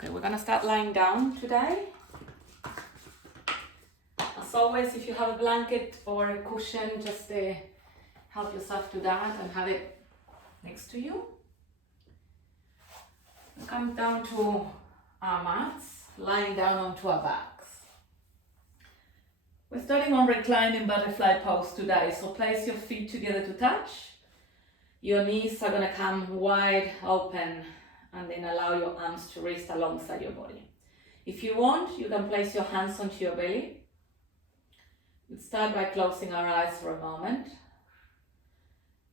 Okay, we're gonna start lying down today. As always, if you have a blanket or a cushion, just help yourself to that and have it next to you. Come down to our mats, lying down onto our backs. We're starting on reclining butterfly pose today, so place your feet together to touch. Your knees are gonna come wide open and then allow your arms to rest alongside your body. If you want, you can place your hands onto your belly. We'll start by closing our eyes for a moment.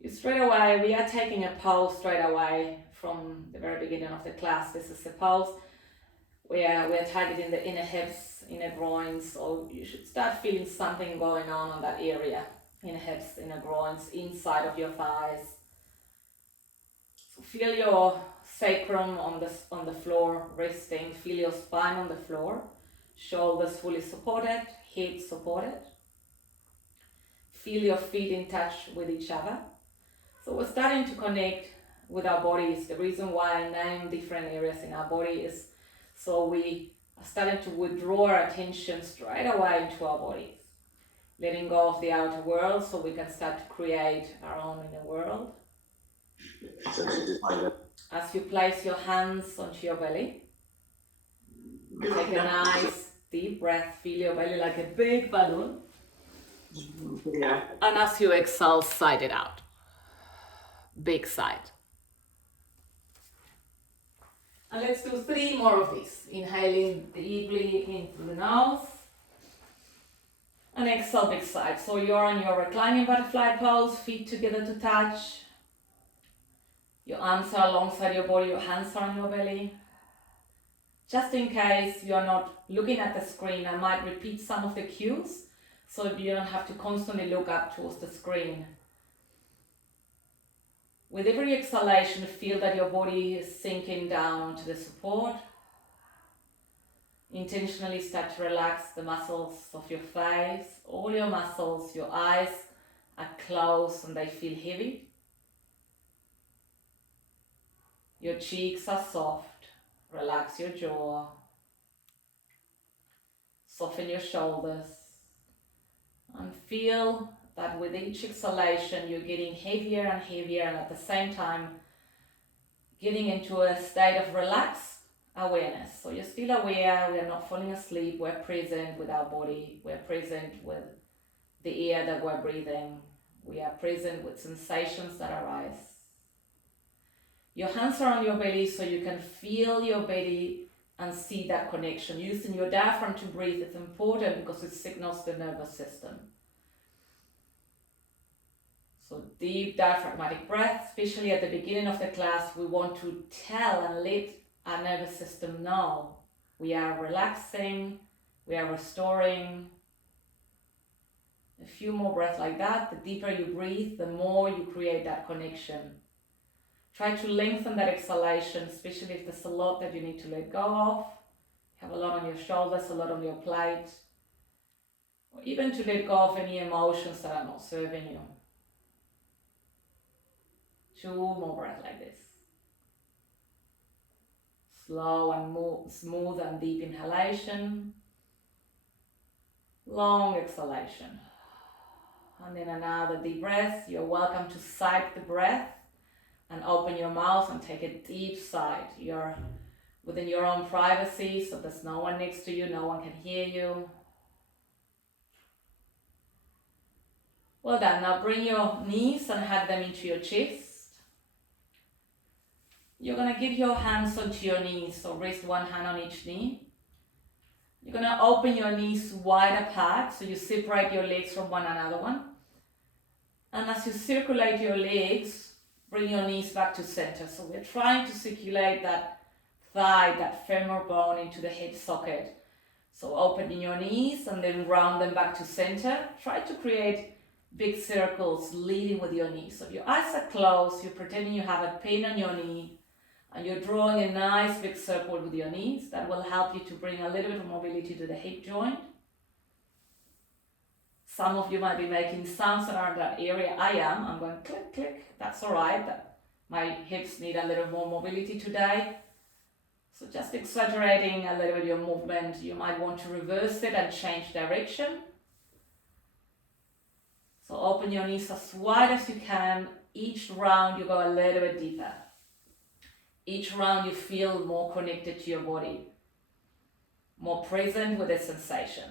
Straight away, we are taking a pose straight away from the very beginning of the class. This is a pose where we're targeting the inner hips, inner groins, so you should start feeling something going on that area. Inner hips, inner groins, inside of your thighs. So feel your sacrum on the floor, resting. Feel your spine on the floor. Shoulders fully supported, hips supported. Feel your feet in touch with each other. So we're starting to connect with our bodies. The reason why I name different areas in our body is so we are starting to withdraw our attention straight away into our bodies. Letting go of the outer world so we can start to create our own inner world. As you place your hands onto your belly, take a nice deep breath. Feel your belly like a big balloon. Yeah. And as you exhale, sigh it out. Big sigh. And let's do 3 more of these. Inhaling deeply in through the nose. And exhale, big sigh. So you're on your reclining butterfly pose, feet together to touch. Your arms are alongside your body, your hands are on your belly. Just in case you're not looking at the screen, I might repeat some of the cues so you don't have to constantly look up towards the screen. With every exhalation, feel that your body is sinking down to the support. Intentionally start to relax the muscles of your face, all your muscles. Your eyes are closed and they feel heavy. Your cheeks are soft. Relax your jaw. Soften your shoulders. And feel that with each exhalation, you're getting heavier and heavier, and at the same time, getting into a state of relaxed awareness. So you're still aware, we are not falling asleep, we're present with our body, we're present with the air that we're breathing, we are present with sensations that arise. Your hands are on your belly so you can feel your belly and see that connection. Using your diaphragm to breathe is important because it signals the nervous system. So deep diaphragmatic breath, especially at the beginning of the class, we want to tell and let our nervous system know we are relaxing, we are restoring. A few more breaths like that. The deeper you breathe, the more you create that connection. Try to lengthen that exhalation, especially if there's a lot that you need to let go of. You have a lot on your shoulders, a lot on your plate. Or even to let go of any emotions that are not serving you. 2 more breaths like this. Slow and smooth and deep inhalation. Long exhalation. And then another deep breath. You're welcome to sigh the breath and open your mouth and take a deep sigh. You're within your own privacy, so there's no one next to you, no one can hear you. Well done. Now bring your knees and hug them into your chest. You're going to give your hands onto your knees, so rest one hand on each knee. You're going to open your knees wide apart, so you separate your legs from one another one. And as you circulate your legs, bring your knees back to center. So we're trying to circulate that thigh, that femur bone into the hip socket. So opening your knees and then round them back to center. Try to create big circles leading with your knees. So if your eyes are closed, you're pretending you have a pin on your knee and you're drawing a nice big circle with your knees. That will help you to bring a little bit of mobility to the hip joint. Some of you might be making sounds that are in that area. I am. I'm going click, click. That's all right. My hips need a little more mobility today. So just exaggerating a little bit your movement. You might want to reverse it and change direction. So open your knees as wide as you can. Each round you go a little bit deeper. Each round you feel more connected to your body, more present with the sensation.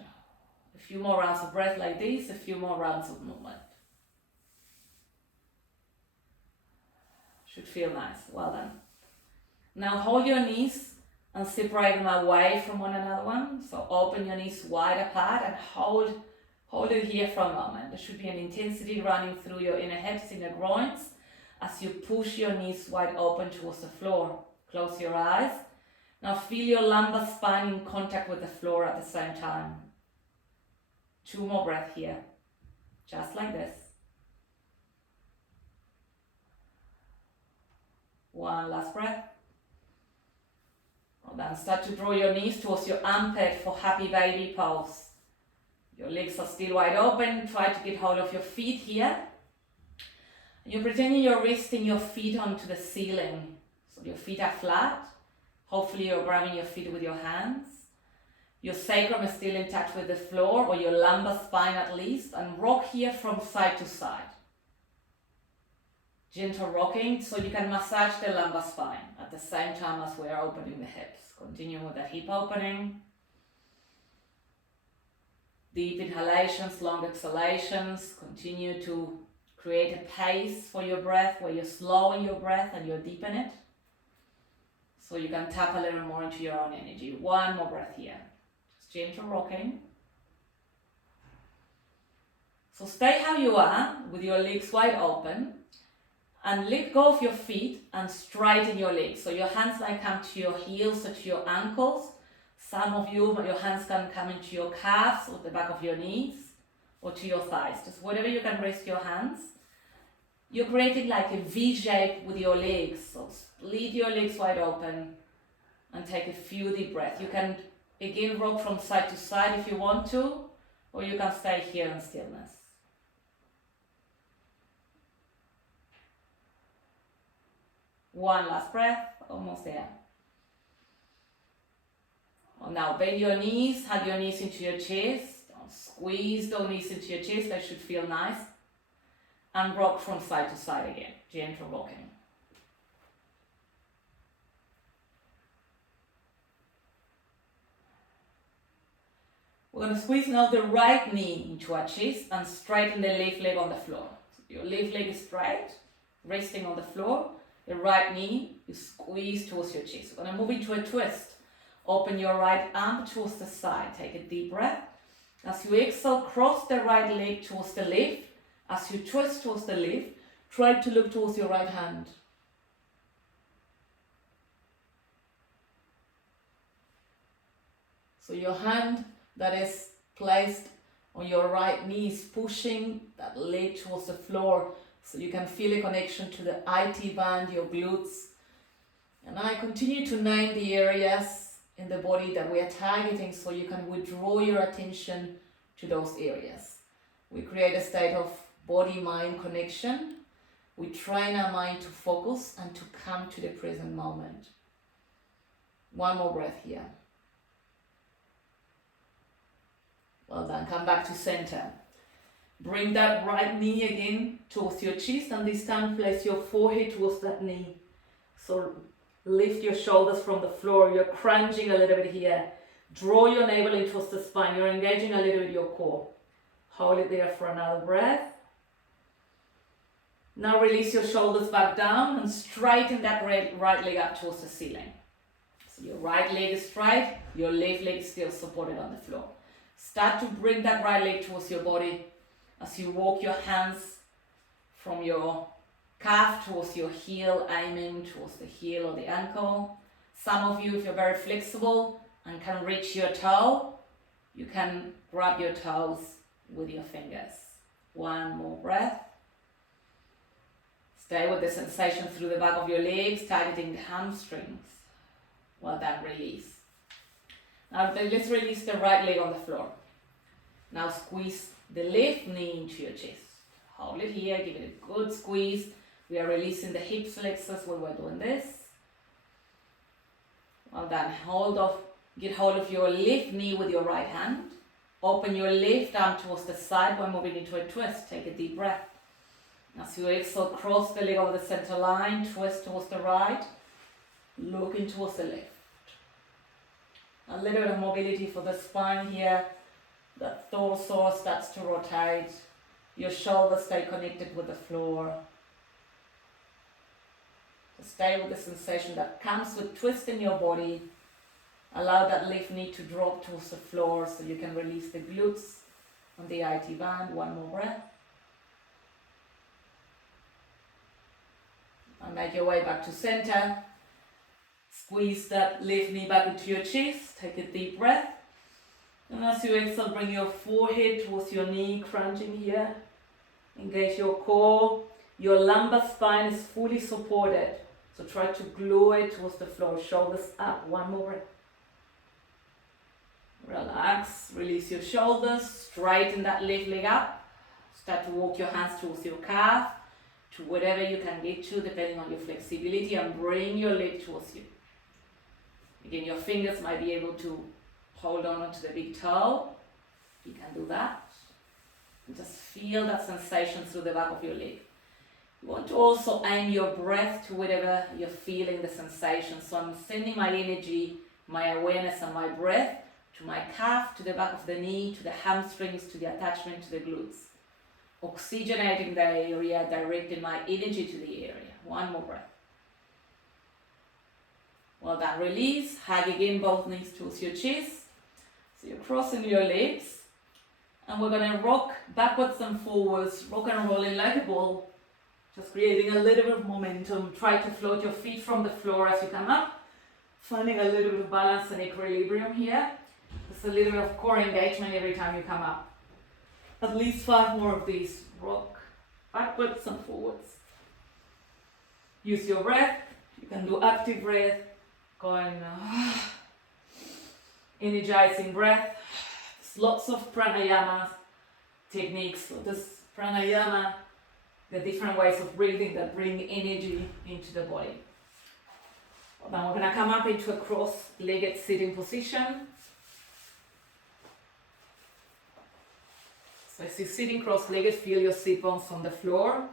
A few more rounds of breath like this, a few more rounds of movement. Should feel nice. Well done. Now hold your knees and separate them away from one another. So open your knees wide apart and hold it here for a moment. There should be an intensity running through your inner hips, inner groins, as you push your knees wide open towards the floor. Close your eyes. Now feel your lumbar spine in contact with the floor at the same time. 2 more breaths here. Just like this. 1 last breath. Well done. Start to draw your knees towards your armpit for happy baby pose. Your legs are still wide open. Try to get hold of your feet here. You're pretending you're resting your feet onto the ceiling. So your feet are flat. Hopefully you're grabbing your feet with your hands. Your sacrum is still in touch with the floor, or your lumbar spine at least, and rock here from side to side. Gentle rocking so you can massage the lumbar spine at the same time as we are opening the hips. Continue with the hip opening. Deep inhalations, long exhalations. Continue to create a pace for your breath where you're slowing your breath and you deepen it. So you can tap a little more into your own energy. 1 more breath here. Just gentle rocking. So stay how you are with your legs wide open. And let go of your feet and straighten your legs. So your hands might come to your heels or to your ankles. Some of you, your hands can come into your calves or the back of your knees or to your thighs. Just whatever you can rest your hands. You're creating like a V shape with your legs. So split your legs wide open and take a few deep breaths. You can again rock from side to side if you want to, or you can stay here in stillness. 1 last breath, almost there. Well, now bend your knees, hug your knees into your chest. Don't squeeze those knees into your chest, they should feel nice. And rock from side to side again, gentle rocking. We're going to squeeze now the right knee into our chest and straighten the left leg on the floor. So your left leg is straight, resting on the floor. The right knee, you squeeze towards your chest. We're going to move into a twist. Open your right arm towards the side. Take a deep breath. As you exhale, cross the right leg towards the left. As you twist towards the left, try to look towards your right hand. So your hand that is placed on your right knee is pushing that leg towards the floor. So you can feel a connection to the IT band, your glutes. And I continue to name the areas in the body that we are targeting so you can withdraw your attention to those areas. We create a state of body-mind connection. We train our mind to focus and to come to the present moment. 1 more breath here. Well done. Come back to center. Bring that right knee again towards your chest, and this time place your forehead towards that knee. So lift your shoulders from the floor. You're crunching a little bit here. Draw your navel in towards the spine. You're engaging a little bit your core. Hold it there for another breath. Now release your shoulders back down and straighten that right leg up towards the ceiling. So your right leg is straight, your left leg is still supported on the floor. Start to bring that right leg towards your body as you walk your hands from your calf towards your heel, aiming towards the heel or the ankle. Some of you, if you're very flexible and can reach your toe, you can grab your toes with your fingers. 1 more breath. Stay with the sensation through the back of your legs, targeting the hamstrings. Well done, release. Now let's release the right leg on the floor. Now squeeze the left knee into your chest. Hold it here, give it a good squeeze. We are releasing the hip flexors when we're doing this. Well done. Get hold of your left knee with your right hand. Open your left arm towards the side while moving into a twist. Take a deep breath. As you exhale, cross the leg over the center line, twist towards the right, looking towards the left. A little bit of mobility for the spine here. The torso starts to rotate. Your shoulders stay connected with the floor. So stay with the sensation that comes with twisting your body. Allow that left knee to drop towards the floor so you can release the glutes on the IT band. One more breath. And make your way back to center. Squeeze that left knee back into your chest. Take a deep breath. And as you exhale, bring your forehead towards your knee, crunching here. Engage your core. Your lumbar spine is fully supported. So try to glue it towards the floor. Shoulders up. One more breath. Relax. Release your shoulders. Straighten that left leg up. Start to walk your hands towards your calf, to whatever you can get to depending on your flexibility, and bring your leg towards you. Again, your fingers might be able to hold on to the big toe. You can do that. And just feel that sensation through the back of your leg. You want to also aim your breath to whatever you're feeling the sensation. So I'm sending my energy, my awareness and my breath to my calf, to the back of the knee, to the hamstrings, to the attachment to the glutes. Oxygenating the area, directing my energy to the area. One more breath. Well done. Release. Hug again both knees towards your chest. So you're crossing your legs. And we're going to rock backwards and forwards, rock and rolling like a ball. Just creating a little bit of momentum. Try to float your feet from the floor as you come up. Finding a little bit of balance and equilibrium here. Just a little bit of core engagement every time you come up. At least 5 more of these. Rock backwards and forwards. Use your breath. You can do active breath. Going energizing breath. There's lots of pranayama techniques. So this pranayama, the different ways of breathing that bring energy into the body. Well, then we're going to come up into a cross-legged sitting position. So as you're sitting cross-legged, feel your sit bones on the floor.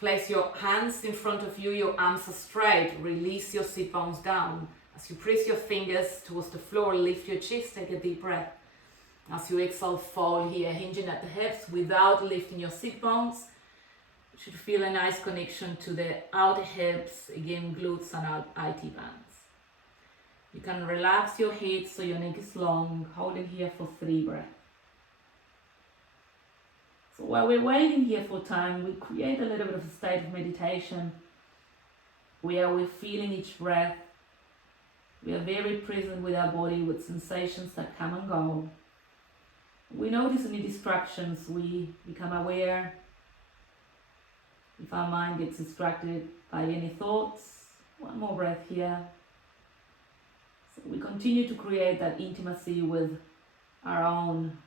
Place your hands in front of you, your arms are straight. Release your sit bones down. As you press your fingers towards the floor, lift your chest, take a deep breath. As you exhale, fall here, hinging at the hips without lifting your sit bones. You should feel a nice connection to the outer hips, again, glutes and out IT bands. You can relax your head so your neck is long, holding here for 3 breaths. So while we're waiting here for time, we create a little bit of a state of meditation where we're feeling each breath. We are very present with our body, with sensations that come and go. We notice any distractions, we become aware. If our mind gets distracted by any thoughts, one more breath here. So we continue to create that intimacy with our own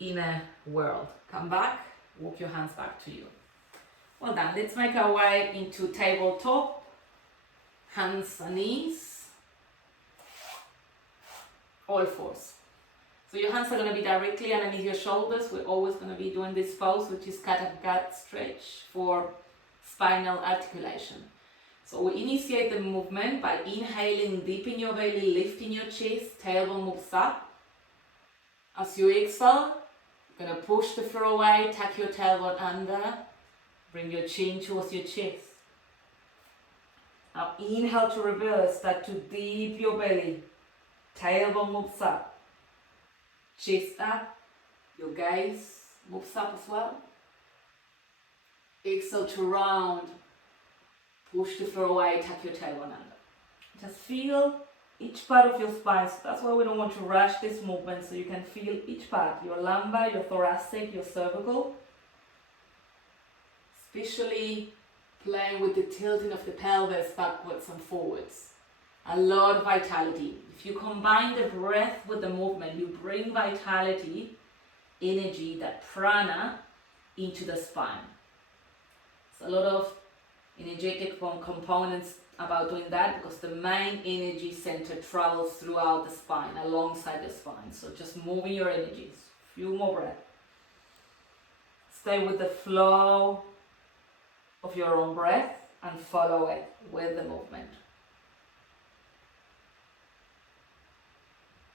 inner world. Come back, walk your hands back to you. Well done. Let's make our way into tabletop, hands and knees, all fours. So your hands are going to be directly underneath your shoulders. We're always going to be doing this pose, which is cat stretch for spinal articulation. So we initiate the movement by inhaling deep in your belly, lifting your chest, tailbone moves up. As you exhale, you're going to push the floor away, tuck your tailbone under, bring your chin towards your chest. Now inhale to reverse, start to deep your belly, tailbone moves up, chest up, your gaze moves up as well. Exhale to round, push the floor away, tuck your tailbone under. Just feel each part of your spine. So that's why we don't want to rush this movement, so you can feel each part, your lumbar, your thoracic, your cervical. Especially playing with the tilting of the pelvis backwards and forwards. A lot of vitality. If you combine the breath with the movement, you bring vitality, energy, that prana, into the spine. So a lot of energetic components about doing that because the main energy center travels throughout the spine, alongside the spine. So just moving your energies. Few more breaths. Stay with the flow of your own breath and follow it with the movement.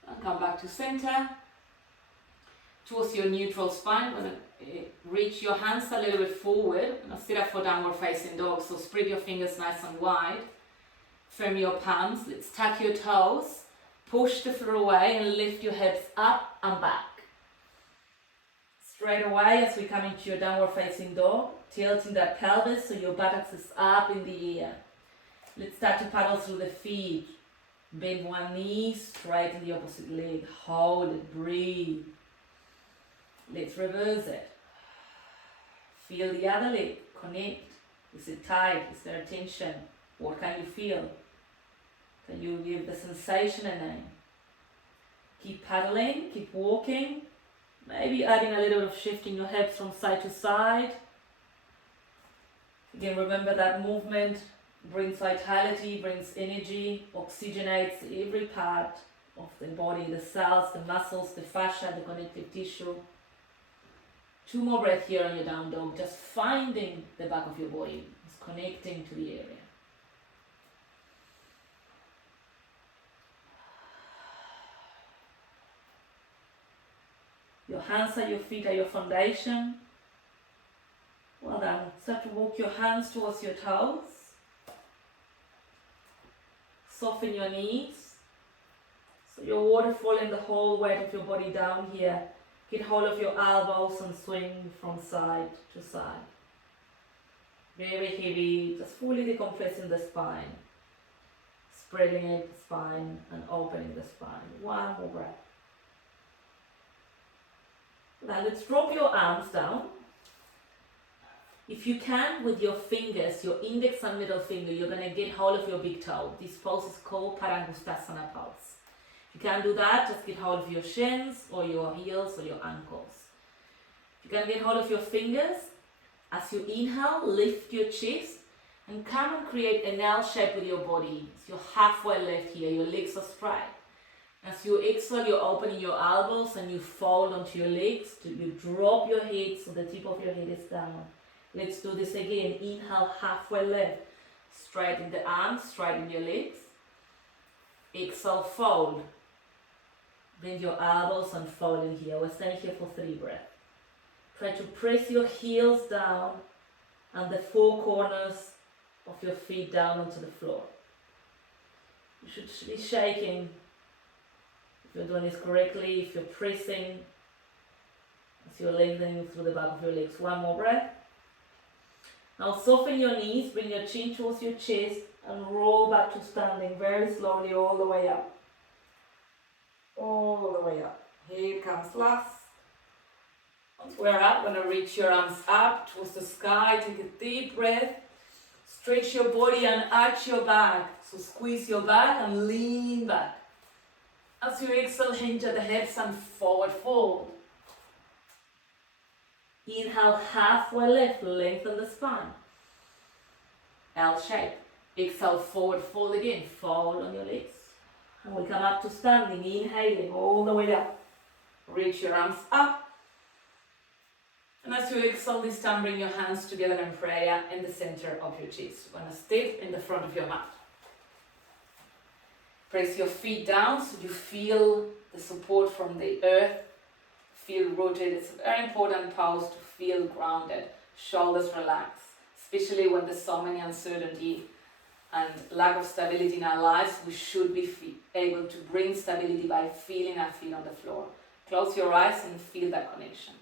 And come back to center. Towards your neutral spine, going to reach your hands a little bit forward. Now sit up for downward facing dog. So spread your fingers nice and wide. Firm your palms. Let's tuck your toes. Push the floor away and lift your hips up and back. Straight away as we come into your downward facing dog, tilting that pelvis so your buttocks is up in the air. Let's start to paddle through the feet. Bend one knee, straighten the opposite leg. Hold it, breathe. Let's reverse it. Feel the other leg, connect. Is it tight? Is there tension? What can you feel? Can you give the sensation a name? Keep paddling, keep walking. Maybe adding a little bit of shift in your hips from side to side. Again, remember that movement brings vitality, brings energy, oxygenates every part of the body, the cells, the muscles, the fascia, the connective tissue. 2 more breaths here on your down dog, just finding the back of your body, just connecting to the area. Your hands at your feet are your foundation. Well done. Start to walk your hands towards your toes. Soften your knees. So you're waterfalling the whole weight of your body down here. Get hold of your elbows and swing from side to side. Very heavy, just fully decompressing the spine. Spreading the spine and opening the spine. 1 more breath. Now let's drop your arms down. If you can, with your fingers, your index and middle finger, you're going to get hold of your big toe. This pose is called Padangusthasana pose. If you can't do that, just get hold of your shins or your heels or your ankles. If you can get hold of your fingers, as you inhale, lift your chest and come and create an L shape with your body. So you're halfway left here, your legs are straight. As you exhale, you're opening your elbows and you fold onto your legs. You drop your head so the tip of your head is down. Let's do this again. Inhale, halfway left. Straighten the arms, straighten your legs. Exhale, fold. Bend your elbows and fold in here. We're standing here for 3 breaths. Try to press your heels down and the 4 corners of your feet down onto the floor. You should be shaking. If you're doing this correctly, if you're pressing, as you're lengthening through the back of your legs. 1 more breath. Now soften your knees, bring your chin towards your chest and roll back to standing very slowly all the way up. All the way up. Here comes last. Once we're up, we're going to reach your arms up towards the sky. Take a deep breath. Stretch your body and arch your back. So squeeze your back and lean back. As you exhale, hinge at the hips and forward fold. Inhale, halfway lift, lengthen the spine. L shape. Exhale, forward fold again. Fold on your legs. And we come up to standing, inhaling all the way up. Reach your arms up. And as you exhale this time, bring your hands together in prayer in the center of your chest. You're going to step in the front of your mat. Press your feet down so you feel the support from the earth. Feel rooted. It's a very important pose to feel grounded. Shoulders relax, especially when there's so many uncertainty and lack of stability in our lives. We should be able to bring stability by feeling our feet on the floor. Close your eyes and feel that connection.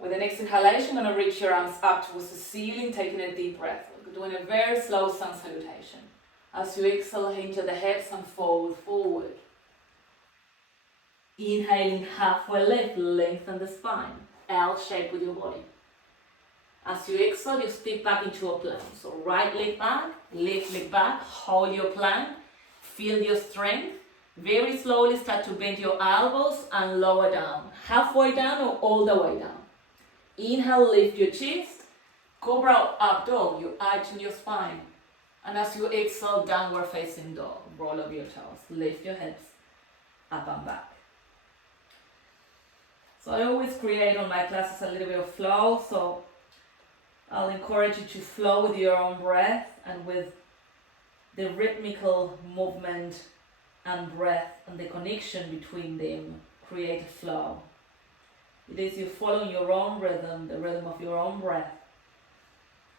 With the next inhalation, you're going to reach your arms up towards the ceiling, taking a deep breath. We're doing a very slow sun salutation. As you exhale, hinge at the hips and fold forward. Inhaling halfway lift, lengthen the spine. L shape with your body. As you exhale, you step back into a plank. So right leg back, left leg back, hold your plank. Feel your strength. Very slowly start to bend your elbows and lower down. Halfway down or all the way down. Inhale, lift your chest. Cobra up dog, you're arching your spine. And as you exhale, downward facing dog. Roll over your toes. Lift your hips up and back. So I always create on my classes a little bit of flow. So I'll encourage you to flow with your own breath and with the rhythmical movement and breath and the connection between them. Create a flow. It is you following your own rhythm, the rhythm of your own breath.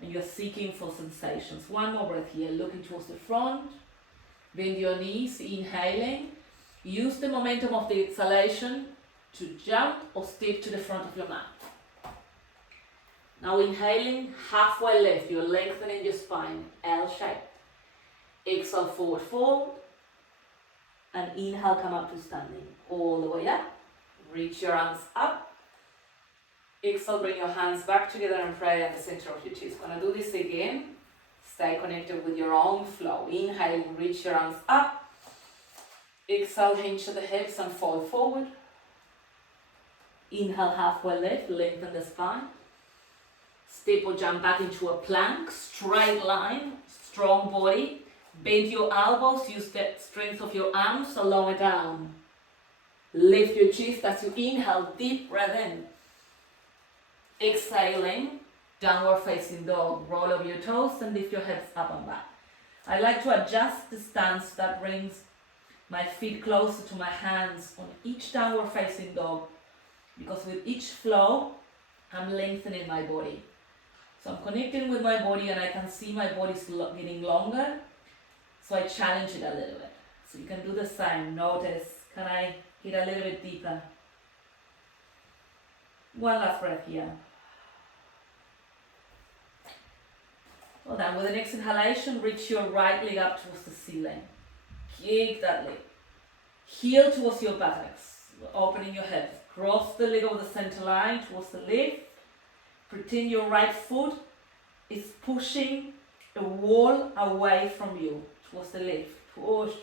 And you're seeking for sensations. One more breath here, looking towards the front. Bend your knees, inhaling. Use the momentum of the exhalation to jump or step to the front of your mat. Now inhaling, halfway lift. You're lengthening your spine, L shape. Exhale, forward fold. And inhale, come up to standing. All the way up. Reach your arms up. Exhale, bring your hands back together and pray at the center of your chest. Gonna do this again. Stay connected with your own flow. Inhale, reach your arms up. Exhale, hinge at the hips and fold forward. Inhale, halfway lift, lengthen the spine. Step or jump back into a plank, straight line, strong body. Bend your elbows, use the strength of your arms, so lower down. Lift your chest as you inhale, deep breath in. Exhaling, downward facing dog. Roll over your toes and lift your hips up and back. I like to adjust the stance that brings my feet closer to my hands on each downward facing dog, because with each flow, I'm lengthening my body. So I'm connecting with my body and I can see my body's getting longer. So I challenge it a little bit. So you can do the same. Notice, can I get a little bit deeper? One last breath here. Well done. With the next inhalation, reach your right leg up towards the ceiling. Kick that leg. Heel towards your buttocks. Opening your hips. Cross the leg over the center line towards the left. Pretend your right foot is pushing a wall away from you towards the left. Push.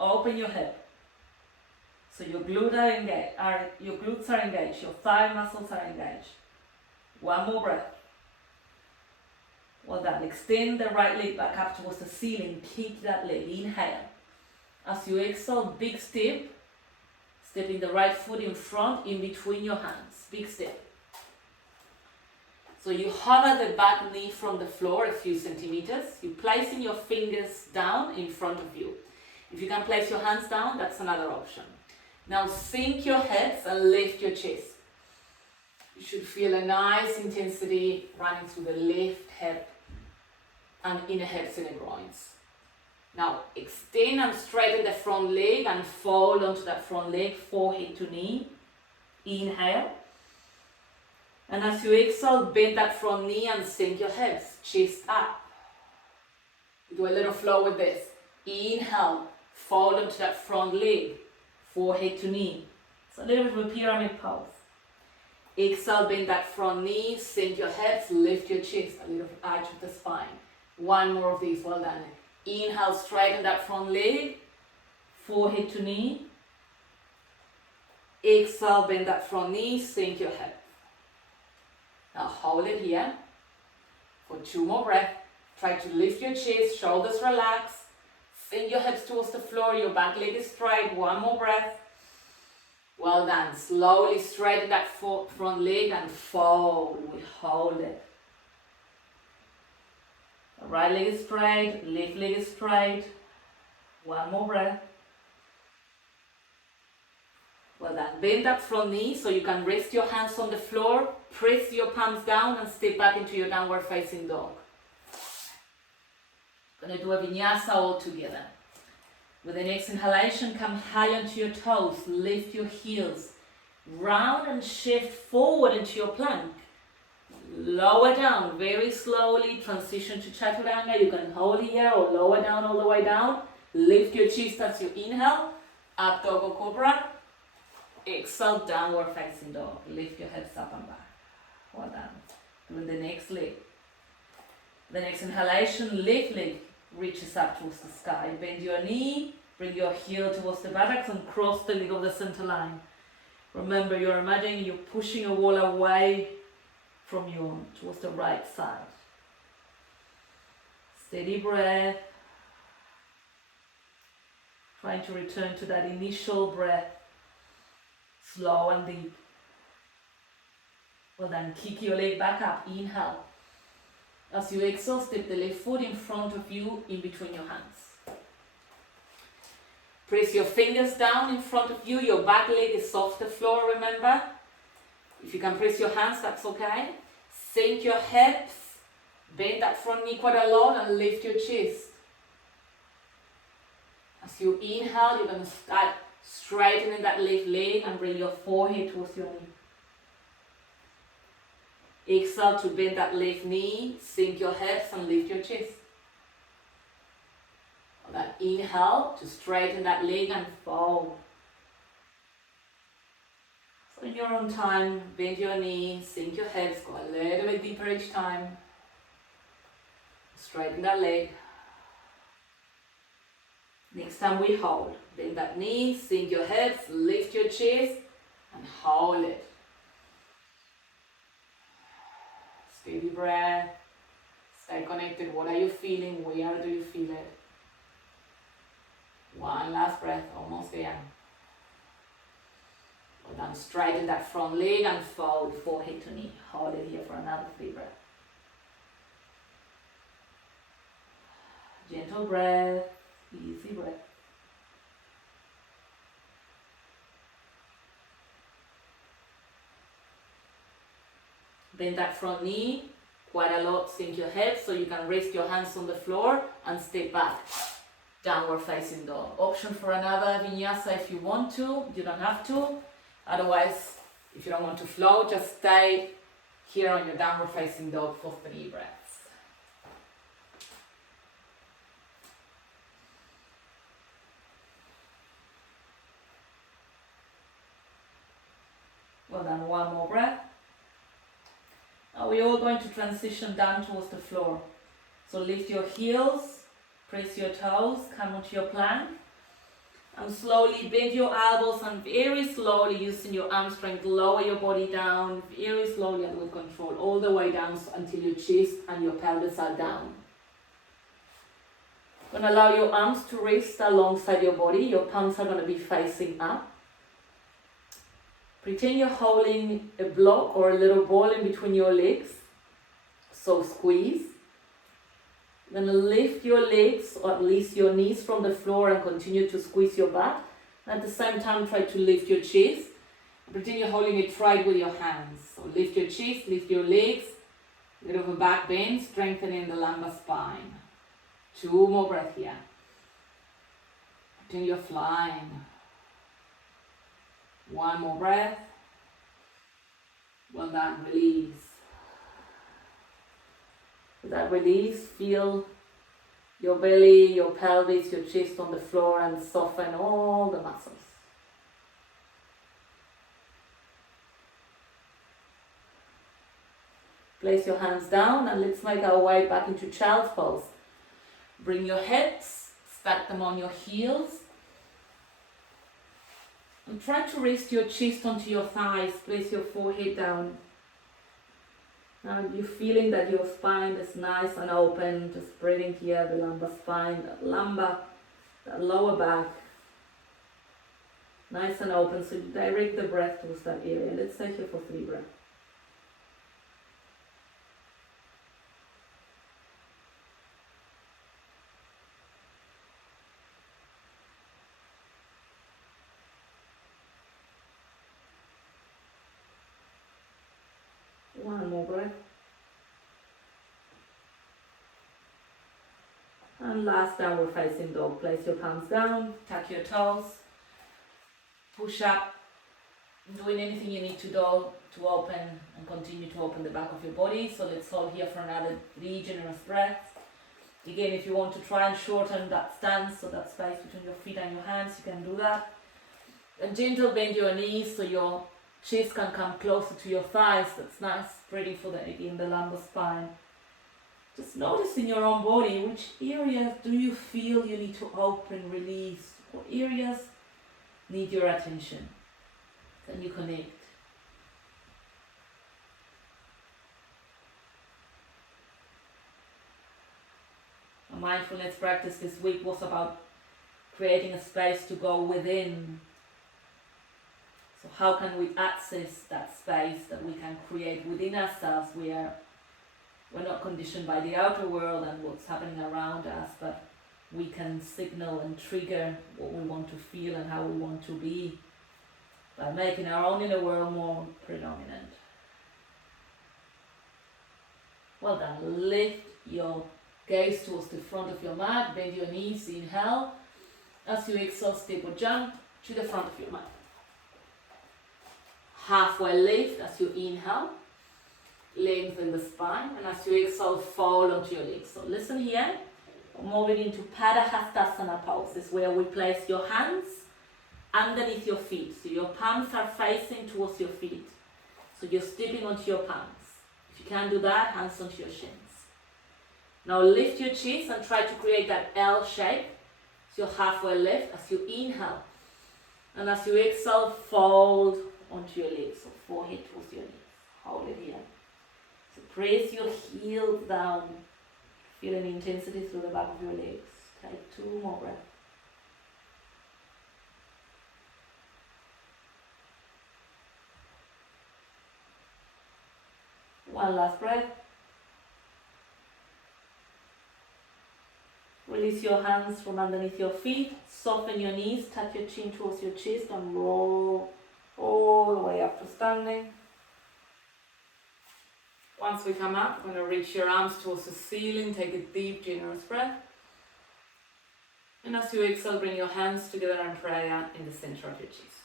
Open your hip. So your glutes are engaged. Your thigh muscles are engaged. One more breath. Well done. Extend the right leg back up towards the ceiling. Kick that leg. Inhale. As you exhale, big step. Stepping the right foot in front, in between your hands. Big step. So you hover the back knee from the floor a few centimeters. You're placing your fingers down in front of you. If you can place your hands down, that's another option. Now sink your hips and lift your chest. You should feel a nice intensity running through the left hip and inner hips, inner groins. Now extend and straighten the front leg and fold onto that front leg, forehead to knee. Inhale. And as you exhale, bend that front knee and sink your hips, chest up. Do a little flow with this. Inhale, fold onto that front leg, forehead to knee. It's a little bit of a pyramid pose. Exhale, bend that front knee, sink your hips, lift your chest, a little arch of the spine. One more of these, well done. Inhale, straighten that front leg, forehead to knee. Exhale, bend that front knee, sink your hip. Now hold it here for 2 more breaths. Try to lift your chest, shoulders relax. Sink your hips towards the floor, your back leg is straight. 1 more breath. Well done. Slowly straighten that front leg and fold. We hold it. The right leg is straight, left leg is straight. 1 more breath. Well done. Bend that front knee so you can rest your hands on the floor. Press your palms down and step back into your downward facing dog. Gonna do a vinyasa all together. With the next inhalation, come high onto your toes. Lift your heels. Round and shift forward into your plank. Lower down very slowly. Transition to chaturanga. You can hold here or lower down all the way down. Lift your chest as you inhale. Up dog or cobra. Exhale, downward facing dog. Lift your hips up and back. Well done. Doing the next leg. The next inhalation, left leg reaches up towards the sky. Bend your knee, bring your heel towards the buttocks and cross the leg of the center line. Remember, you're imagining you're pushing a wall away from you towards the right side. Steady breath. Trying to return to that initial breath. Slow and deep. Well then, kick your leg back up. Inhale. As you exhale, step the left foot in front of you, in between your hands. Press your fingers down in front of you. Your back leg is off the floor, remember? If you can press your hands, that's okay. Sink your hips. Bend that front knee quite a lot and lift your chest. As you inhale, you're going to start straightening that left leg and bring your forehead towards your knee. Exhale to bend that left knee, sink your hips and lift your chest. That inhale to straighten that leg and fold. So in your own time, bend your knee, sink your hips, go a little bit deeper each time. Straighten that leg. Next time we hold. Bend that knee, sink your hips, lift your chest and hold it. Steady breath. Stay connected. What are you feeling? Where do you feel it? One last breath, almost there. Well done. Straighten that front leg and fold forehead to knee. Hold it here for another 3 breaths. Gentle breath, easy breath. Bend that front knee quite a lot, sink your hips so you can rest your hands on the floor and step back. Downward facing dog. Option for another vinyasa if you want to, you don't have to. Otherwise, if you don't want to float, just stay here on your downward facing dog for 3 breaths. Well done, one more breath. Now we're all going to transition down towards the floor. So lift your heels, press your toes, come onto your plank. And slowly bend your elbows and very slowly, using your arm strength, lower your body down, very slowly and with control, all the way down until your chest and your pelvis are down. You're going to allow your arms to rest alongside your body. Your palms are going to be facing up. Pretend you're holding a block or a little ball in between your legs. So squeeze. You're going to lift your legs or at least your knees from the floor and continue to squeeze your back. At the same time, try to lift your chest. Pretend you're holding it tight with your hands. So lift your chest, lift your legs. A bit of a back bend, strengthening the lumbar spine. 2 more breaths here. Pretend you're flying. 1 more breath. Well done, release. With that release, feel your belly, your pelvis, your chest on the floor and soften all the muscles. Place your hands down and let's make our way back into child's pose. Bring your hips, stack them on your heels. And try to rest your chest onto your thighs. Place your forehead down. Now you're feeling that your spine is nice and open. Just breathing here, the lumbar spine, that lumbar, that lower back. Nice and open. So you direct the breath towards that area. Let's stay here for 3 breaths. One more breath. And last, downward facing dog. Place your palms down, tuck your toes, push up, doing anything you need to do to open and continue to open the back of your body. So let's hold here for another 3 generous breaths. Again, if you want to try and shorten that stance, so that space between your feet and your hands, you can do that. A gentle bend your knees so your chest can come closer to your thighs. That's nice. Breathing for the lumbar spine. Just notice in your own body which areas do you feel you need to open, release, or areas need your attention. Can you connect? A mindfulness practice this week was about creating a space to go within. So how can we access that space that we can create within ourselves? We're not conditioned by the outer world and what's happening around us, but we can signal and trigger what we want to feel and how we want to be by making our own inner world more predominant. Well done. Lift your gaze towards the front of your mat, bend your knees, inhale. As you exhale, step or jump to the front of your mat. Halfway lift as you inhale, lengthen the spine, and as you exhale, fall onto your legs. So listen here, moving into Padahastasana pose. This is where we place your hands underneath your feet. So your palms are facing towards your feet. So you're stepping onto your palms. If you can't do that, hands onto your shins. Now lift your chest and try to create that L shape. So you're halfway lift as you inhale. And as you exhale, fold onto your legs. So forehead towards your legs. Hold it here. So press your heels down. Feel an intensity through the back of your legs. Take 2 more breaths. One last breath. Release your hands from underneath your feet. Soften your knees. Touch your chin towards your chest and roll all the way up to standing. Once we come up, we're going to reach your arms towards the ceiling. Take a deep, generous breath. And as you exhale, bring your hands together in prayer in the center of your chest.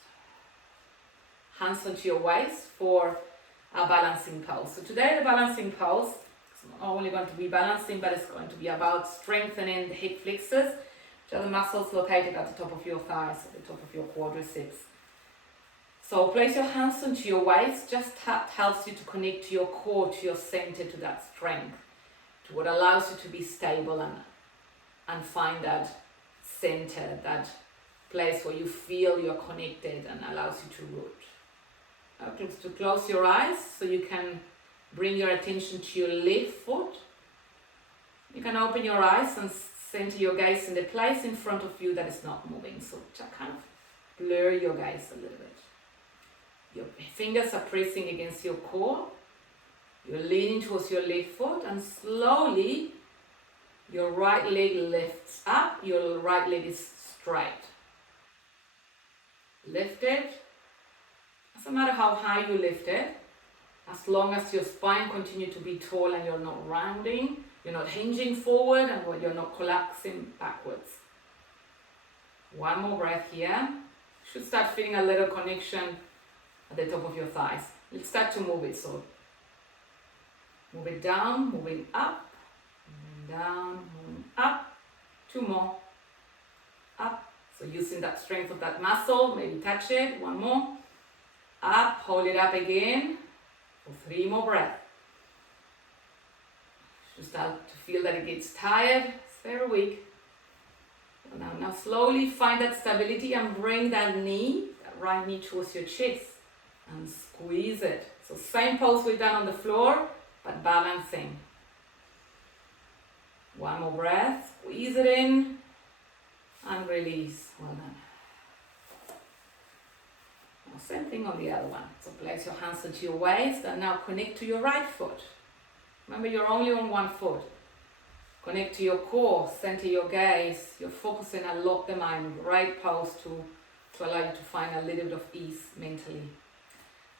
Hands onto your waist for a balancing pose. So today the balancing pose is not only going to be balancing, but it's going to be about strengthening the hip flexors, which are the muscles located at the top of your thighs, at the top of your quadriceps. So place your hands onto your waist. Just that helps you to connect to your core, to your center, to that strength, to what allows you to be stable and find that center, that place where you feel you're connected and allows you to root. To close your eyes so you can bring your attention to your left foot. You can open your eyes and center your gaze in the place in front of you that is not moving. So just kind of blur your gaze a little bit. Your fingers are pressing against your core. You're leaning towards your left foot and slowly your right leg lifts up. Your right leg is straight. Lift it. Doesn't matter how high you lift it, as long as your spine continues to be tall and you're not rounding, you're not hinging forward and you're not collapsing backwards. One more breath here. You should start feeling a little connection at the top of your thighs. Let's start to move it. So move it down, moving up, moving down, moving up. 2 more. Up. So using that strength of that muscle, maybe touch it. 1 more. Up, hold it up again for 3 more breaths. You start to feel that it gets tired. It's very weak. Now slowly find that stability and bring that knee, that right knee towards your chest and squeeze it. So same pose we've done on the floor, but balancing. 1 more breath. Squeeze it in and release. Well done. Same thing on the other one. So place your hands onto your waist and now connect to your right foot. Remember, you're only on 1 foot. Connect to your core, center your gaze. You're focusing a lot the mind, right pose to allow you to find a little bit of ease mentally.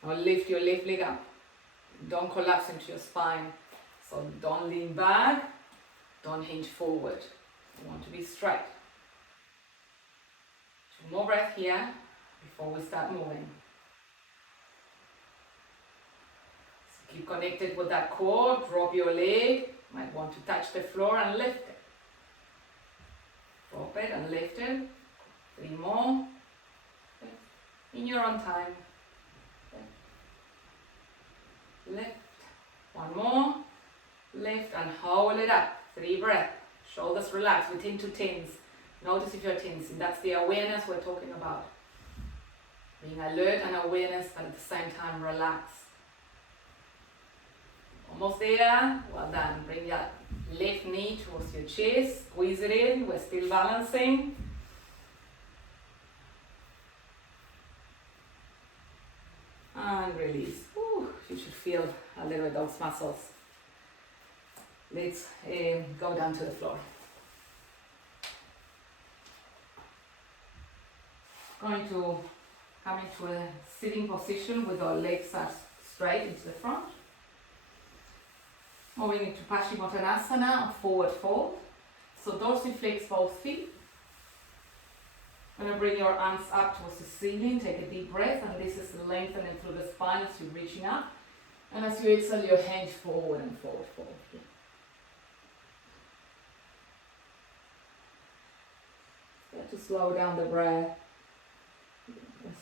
Now lift your left leg up. Don't collapse into your spine. So don't lean back, don't hinge forward. You want to be straight. 2 more breaths here before we start moving. So keep connected with that core, drop your leg, might want to touch the floor and lift it. Drop it and lift it. 3 more. In your own time. Lift. 1 more. Lift and hold it up. 3 breaths. Shoulders relax. We tend to tense. Notice if you're tensing. That's the awareness we're talking about. Being alert and awareness, but at the same time relax. Almost there. Well done. Bring that Left knee towards your chest, squeeze it in, we're still balancing. And release. Ooh, you should feel a little bit those muscles. Let's go down to the floor. Going to come into a sitting position with our legs are straight into the front. Moving into Paschimottanasana, forward fold. So dorsiflex both feet. Going to bring your arms up towards the ceiling, take a deep breath, and this is lengthening through the spine as you're reaching up. And as you exhale, your hands forward and forward, forward. Start to slow down the breath.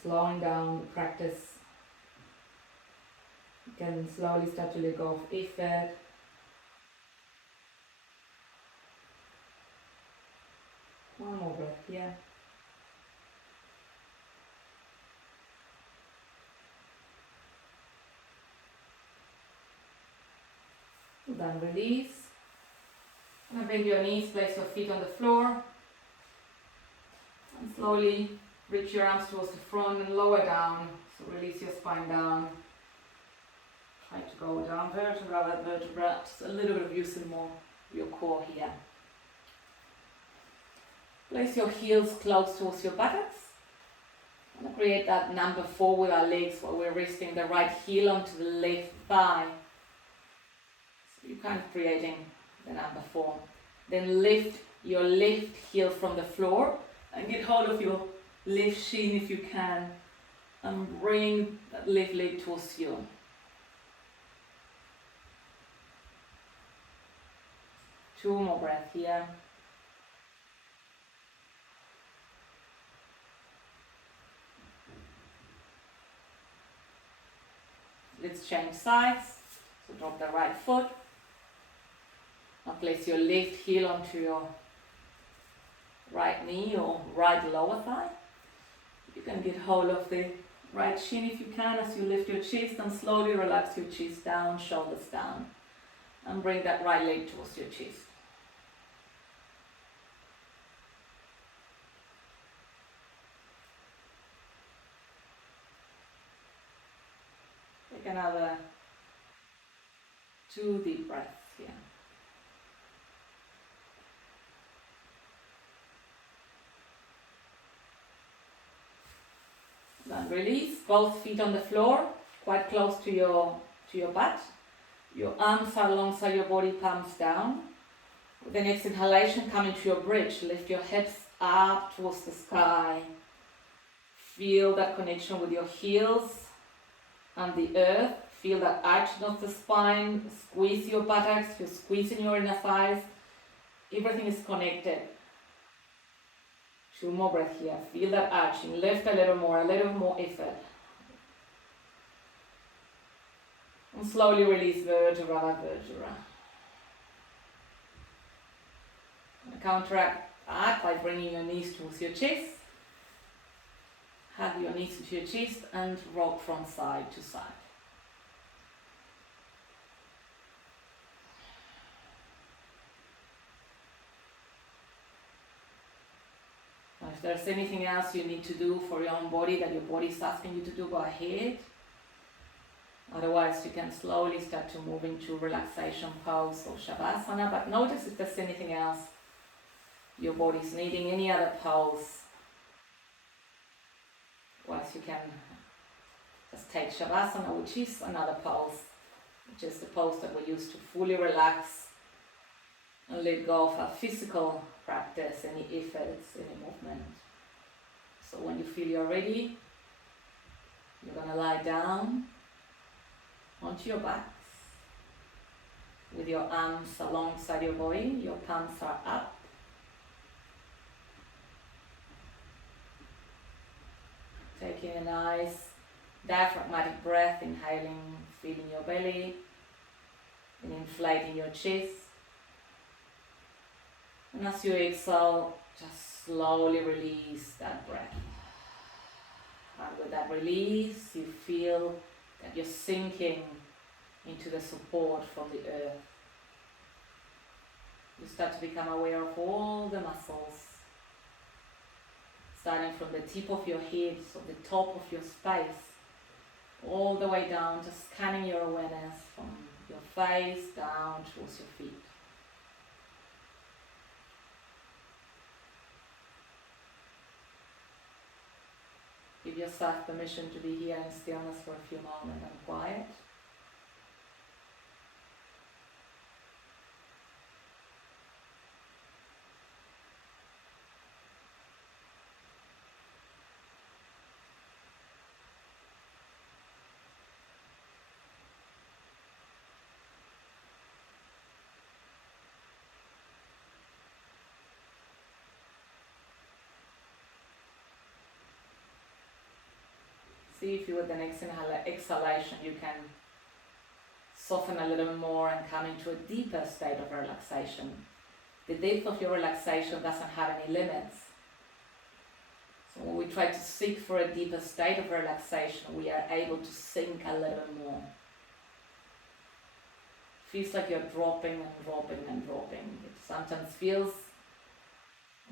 Slowing down the practice. You can slowly start to let go of effort. One more breath here. Then release. And bring your knees, place your feet on the floor. And slowly reach your arms towards the front and lower down. So release your spine down. Try to go down vertebra by vertebra. Just a little bit of using more your core here. Place your heels close towards your buttocks. And create that number 4 with our legs while we're resting the right heel onto the left thigh. So you're kind of creating the number 4. Then lift your left heel from the floor and get hold of your left shin if you can. And bring that left leg towards you. Two more breaths here. Let's change sides. So drop the right foot. Now place your left heel onto your right knee or right lower thigh. You can get hold of the right shin if you can as you lift your chest and slowly relax your chest down, shoulders down. And bring that right leg towards your chest. Take another 2 deep breaths here. Then release, both feet on the floor, quite close to your butt. Your arms are alongside your body, palms down. With the next inhalation, come into your bridge. Lift your hips up towards the sky. Feel that connection with your heels and the earth. Feel that arching of the spine. Squeeze your buttocks. You're squeezing your inner thighs. Everything is connected. 2 more breaths here. Feel that arching. Lift a little more effort. And slowly release vertebra by vertebra. And counteract that by bringing your knees towards your chest. Hug your knees to your chest and rock from side to side. Now, if there's anything else you need to do for your own body that your body is asking you to do, go ahead. Otherwise, you can slowly start to move into relaxation pose or Shavasana, but notice if there's anything else your body's needing, any other pose. Otherwise, you can just take Shavasana, which is another pose, which is the pose that we use to fully relax and let go of our physical practice, any efforts, any movement. So when you feel you're ready, you're going to lie down onto your backs with your arms alongside your body. Your palms are up. Taking a nice diaphragmatic breath, inhaling, feeling your belly and inflating your chest. And as you exhale, just slowly release that breath. And with that release, you feel that you're sinking into the support from the earth. You start to become aware of all the muscles, starting from the tip of your head, so the top of your space, all the way down, just scanning your awareness from your face down towards your feet. Give yourself permission to be here in stillness for a few moments and quiet. See if you, with the next exhalation, you can soften a little more and come into a deeper state of relaxation. The depth of your relaxation doesn't have any limits. So when we try to seek for a deeper state of relaxation, we are able to sink a little more. Feels like you're dropping and dropping and dropping. It sometimes feels,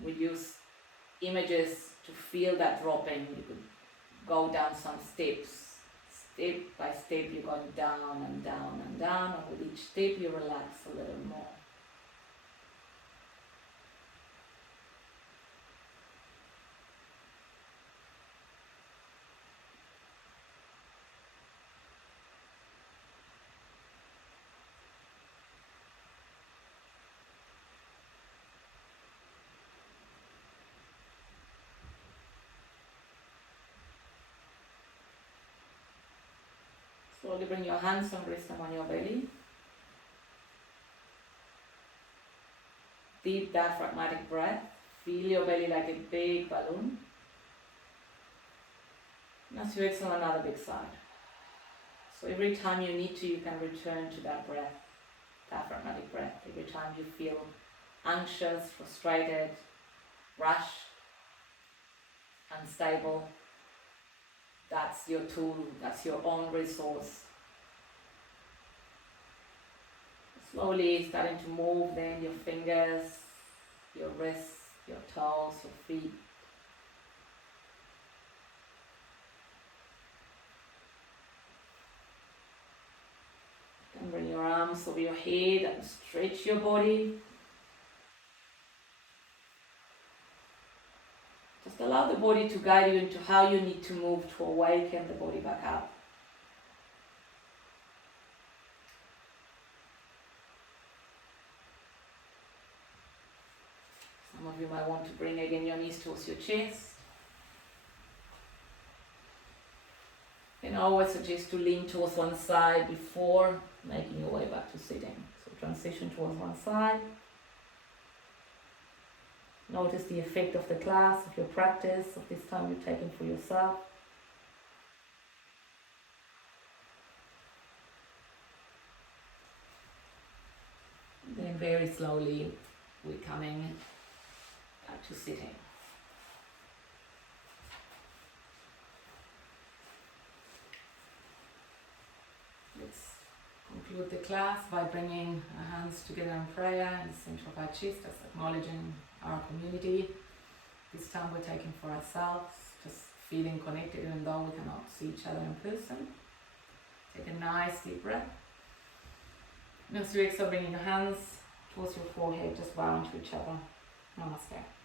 we use images to feel that dropping. You could go down some steps. Step by step you're going down and down and down, and with each step you relax a little more. Slowly bring your hands and rest them on your belly. Deep diaphragmatic breath. Feel your belly like a big balloon. And as you exhale, another big sigh. So every time you need to, you can return to that breath, diaphragmatic breath. Every time you feel anxious, frustrated, rushed, unstable, that's your tool, that's your own resource. Slowly starting to move then your fingers, your wrists, your toes, your feet. And bring your arms over your head and stretch your body. Just allow the body to guide you into how you need to move to awaken the body back up. Some of you might want to bring again your knees towards your chest. And I always suggest to lean towards one side before making your way back to sitting. So transition towards one side. Notice the effect of the class, of your practice, of this time you've taken for yourself. Then very slowly we're coming back to sitting. Let's conclude the class by bringing our hands together in prayer in the center of our chest, as acknowledging our community. This time we're taking for ourselves, just feeling connected even though we cannot see each other in person. Take a nice deep breath. And as you exhale, bringing your hands towards your forehead, just bowing to each other. Namaste.